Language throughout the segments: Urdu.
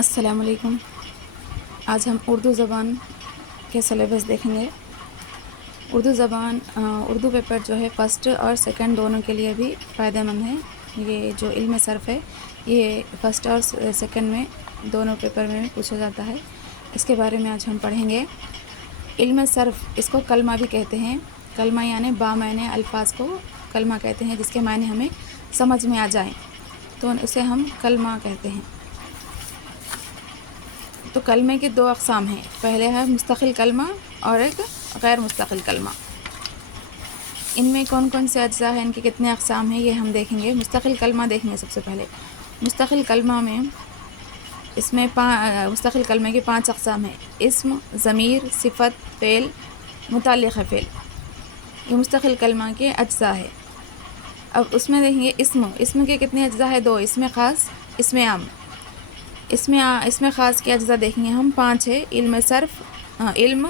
السلام علیکم۔ آج ہم اردو زبان کے سلیبس دیکھیں گے۔ اردو زبان اردو پیپر جو ہے فرسٹ اور سیکنڈ دونوں کے لیے بھی فائدہ مند ہے۔ یہ جو علم صرف ہے یہ فرسٹ اور سیکنڈ میں دونوں پیپر میں پوچھا جاتا ہے۔ اس کے بارے میں آج ہم پڑھیں گے۔ علم صرف اس کو کلمہ بھی کہتے ہیں۔ کلمہ یعنی بامعنی الفاظ کو کلمہ کہتے ہیں، جس کے معنی ہمیں سمجھ میں آ جائیں تو اسے ہم کلمہ کہتے ہیں۔ تو کلمے کے دو اقسام ہیں، پہلے ہے مستقل کلمہ اور ایک غیر مستقل کلمہ۔ ان میں کون کون سے اجزاء ہیں، ان کے کتنے اقسام ہیں، یہ ہم دیکھیں گے۔ مستقل کلمہ دیکھیں گے سب سے پہلے۔ مستقل کلمہ میں مستقل کلمے کے 5 اقسام ہیں: اسم، ضمیر، صفت، فعل، متعلق فعل۔ یہ مستقل کلمہ کے اجزاء ہے۔ اب اس میں دیکھیں گے اسم کے کتنے اجزاء ہیں؟ 2، اسم خاص، اسم عام۔ اسم خاص کے اجزاء دیکھیں گے ہم 5 ہے: علم،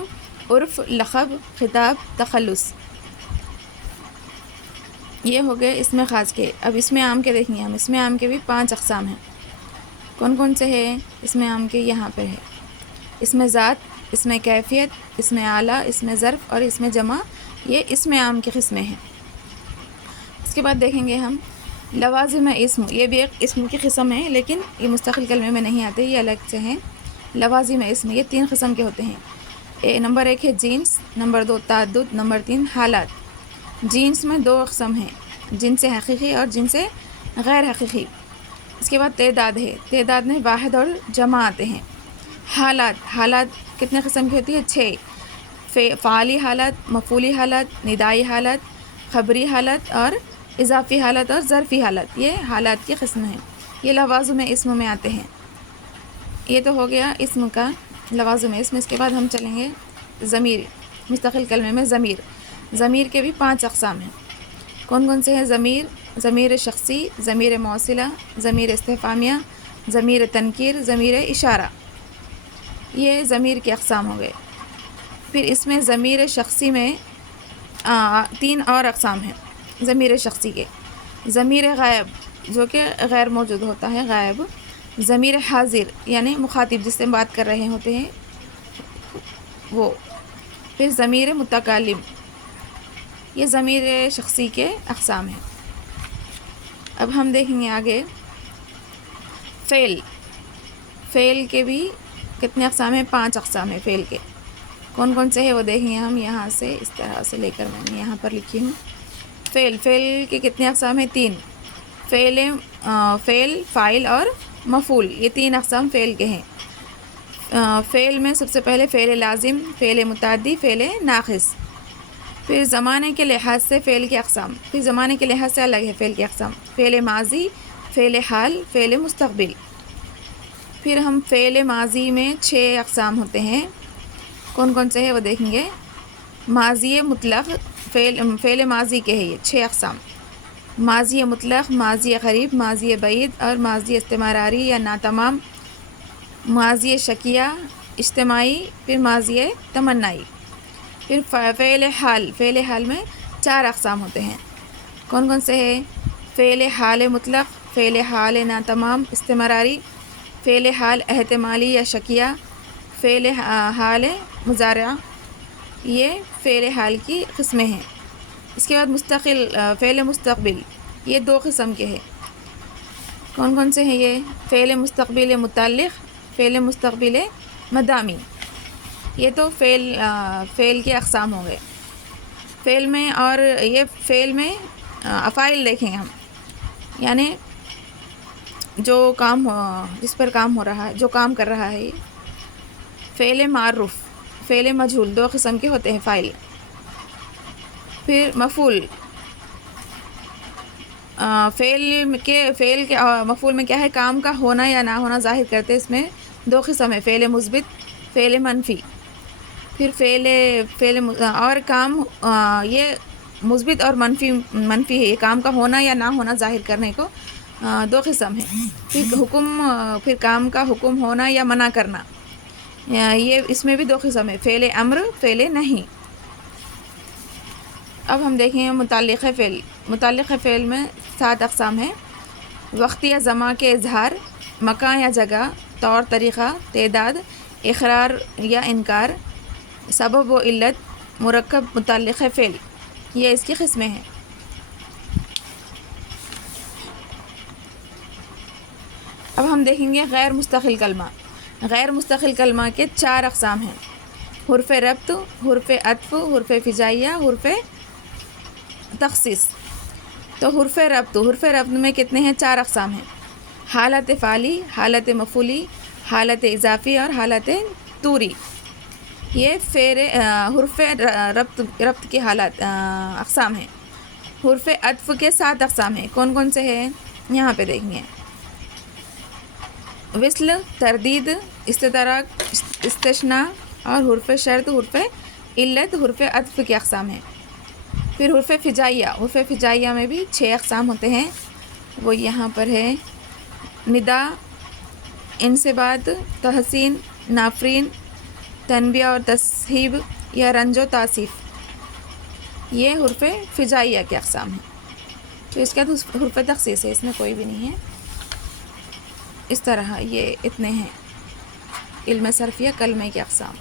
عرف، لقب، خطاب، تخلص۔ یہ ہو گئے اسم خاص کے۔ اب اسم عام کے دیکھیں گے ہم۔ اسم عام کے بھی 5 اقسام ہیں۔ کون کون سے ہیں اسم عام کے؟ یہاں پہ ہے: اسم ذات، اسم کیفیت، اسم اعلیٰ، اسم ظرف اور اسم جمع۔ یہ اسم عام کی قسمیں ہیں۔ اس کے بعد دیکھیں گے ہم لوازم اسم۔ یہ بھی ایک اسم کی قسم ہے، لیکن یہ مستقل کلمے میں نہیں آتے، یہ الگ سے ہیں۔ لوازم اسم یہ 3 قسم کے ہوتے ہیں۔ نمبر 1 ہے جنس، نمبر 2 تعدد، نمبر 3 حالات۔ جنس میں 2 اقسام ہیں: جنس حقیقی اور جنس غیر حقیقی۔ اس کے بعد تعداد ہے۔ تعداد میں واحد اور جمع آتے ہیں۔ حالات کتنے قسم کی ہوتی ہے؟ 6: فعالی حالت، مفعولی حالت، ندائی حالت، خبری حالت اور اضافی حالت اور ظرفی حالت۔ یہ حالات کی قسم ہیں۔ یہ لوازم اسم میں آتے ہیں۔ یہ تو ہو گیا اسم کا لوازم اسم۔ اس کے بعد ہم چلیں گے ضمیر۔ مستقل کلمے میں ضمیر کے بھی 5 اقسام ہیں۔ کون کون سے ہیں ضمیر؟ ضمیر شخصی، ضمیر موصلہ، ضمیر استفہامیہ، ضمیر تنکیر، ضمیر اشارہ۔ یہ ضمیر کے اقسام ہو گئے۔ پھر اس میں ضمیر شخصی میں 3 اور اقسام ہیں ضمیر شخصی کے: ضمیر غائب جو کہ غیر موجود ہوتا ہے، غائب; ضمیر حاضر یعنی مخاطب جس سے بات کر رہے ہوتے ہیں وہ; پھر ضمیر متکلم۔ یہ ضمیر شخصی کے اقسام ہیں۔ اب ہم دیکھیں گے آگے فعل کے بھی کتنے اقسام ہیں؟ 5 اقسام ہیں فعل کے۔ کون کون سے ہیں وہ دیکھیں گے ہم۔ یہاں سے اس طرح سے لے کر میں نے یہاں پر لکھی ہوں۔ فعل کے کتنے اقسام ہیں؟ 3: فعل، فاعل اور مفعول۔ یہ 3 اقسام فعل کے ہیں۔ فعل میں سب سے پہلے فعل لازم، فعل متعدی، فعل ناقص۔ پھر زمانے کے لحاظ سے فعل کے اقسام، پھر زمانے کے لحاظ سے الگ ہے فعل کے اقسام: فعل ماضی، فعل حال، فعل مستقبل۔ پھر ہم فعل ماضی میں 6 اقسام ہوتے ہیں۔ کون کون سے ہیں وہ دیکھیں گے۔ ماضی مطلق، فعل ماضی کے ہیں یہ 6 اقسام: ماضی مطلق، ماضی قریب، ماضی بعید اور ماضی استمراری یا ناتمام، ماضی شکیہ، اجتماعی، پھر ماضی تمنائی۔ پھر فعل حال میں 4 اقسام ہوتے ہیں۔ کون کون سے ہیں؟ فعل حال مطلق، فعل حال ناتمام، استمراری، فعل حال احتمالی یا شکیہ، فعل حال مضارع۔ یہ فعل حال کی قسمیں ہیں۔ اس کے بعد فعل مستقبل، یہ 2 قسم کے ہیں۔ کون کون سے ہیں یہ؟ فعل مستقبل متعلق، فعل مستقبل مدامی۔ یہ تو فعل کے اقسام ہو گئے۔ فعل میں اور یہ فعل میں افعال دیکھیں گے ہم، یعنی جو کام جس پر کام ہو رہا ہے، جو کام کر رہا ہے۔ فعل معروف، فعل مجہول، 2 قسم کے ہوتے ہیں فاعل۔ پھر مفعول، مفعول میں کیا ہے؟ کام کا ہونا یا نہ ہونا ظاہر کرتے۔ اس میں 2 قسم ہے: فعل مثبت، فعل منفی۔ پھر فعل اور کام یہ مثبت اور منفی ہے، یہ کام کا ہونا یا نہ ہونا ظاہر کرنے کو 2 قسم ہے۔ پھر کام کا حکم ہونا یا منع کرنا، یہ اس میں بھی 2 قسم ہے: فعل امر، فعل نہیں۔ اب ہم دیکھیں گے متعلق فعل۔ متعلق فعل میں 7 اقسام ہیں: وقت یا زمان کے اظہار، مکان یا جگہ، طور طریقہ، تعداد، اقرار یا انکار، سبب و علت، مرکب، متعلق فعل، یہ اس کی قسمیں ہیں۔ اب ہم دیکھیں گے غیر مستقل کلمہ۔ غیر مستقل کلمہ کے 4 اقسام ہیں: حرف ربط، حرف عطف، حرف فجائیہ، حرف تخصیص۔ تو حرف ربط میں کتنے ہیں؟ 4 اقسام ہیں: حالت فعلی، حالت مفعولی، حالت اضافی اور حالت طوری۔ یہ حرف ربط کے اقسام ہیں۔ حرف عطف کے 7 اقسام ہیں۔ کون کون سے ہیں؟ یہاں پہ دیکھیں: وصل، تردید، استدراک، استثناء اور حرف شرط، حرف علت، حرف عطف کے اقسام ہیں۔ پھر حرف فجائیہ میں بھی 6 اقسام ہوتے ہیں، وہ یہاں پر ہے: ندا، انصبات، تحسین، نافرین، تنبیہ اور تصحیب یا رنج و تعصیف۔ یہ حرف فجائیہ کے اقسام ہیں۔ تو اس کے بعد حرف تخصیص ہے، اس میں کوئی بھی نہیں ہے۔ اس طرح یہ اتنے ہیں علم صرفیہ کلمے کے اقسام۔